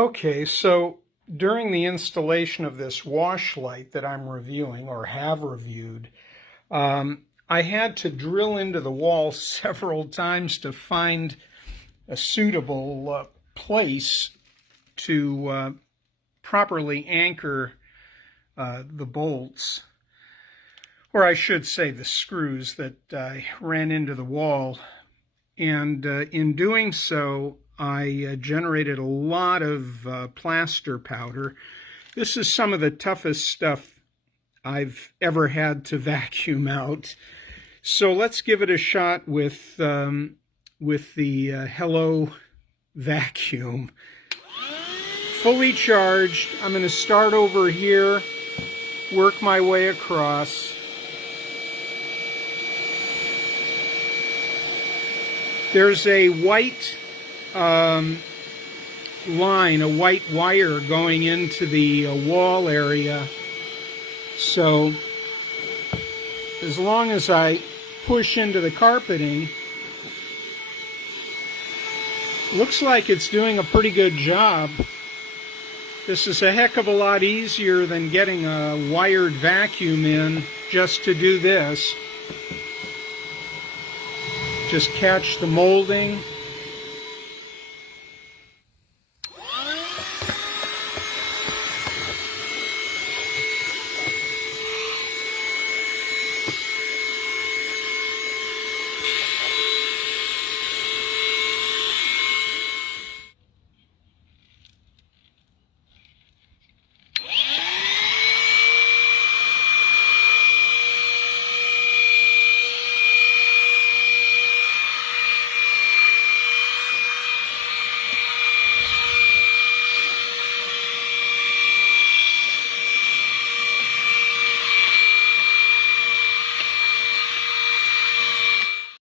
Okay, so during the installation of this wash light that I'm reviewing or have reviewed, I had to drill into the wall several times to find a suitable place to properly anchor the bolts, or I should say the screws that I ran into the wall. And in doing so, I generated a lot of plaster powder. This is some of the toughest stuff I've ever had to vacuum out. So let's give it a shot with the Hello vacuum. Fully charged. I'm going to start over here, work my way across. There's a white line, a white wire going into the wall area. So as long as I push into the carpeting, looks like it's doing a pretty good job. This is a heck of a lot easier than getting a wired vacuum in just to do this. Just catch the molding.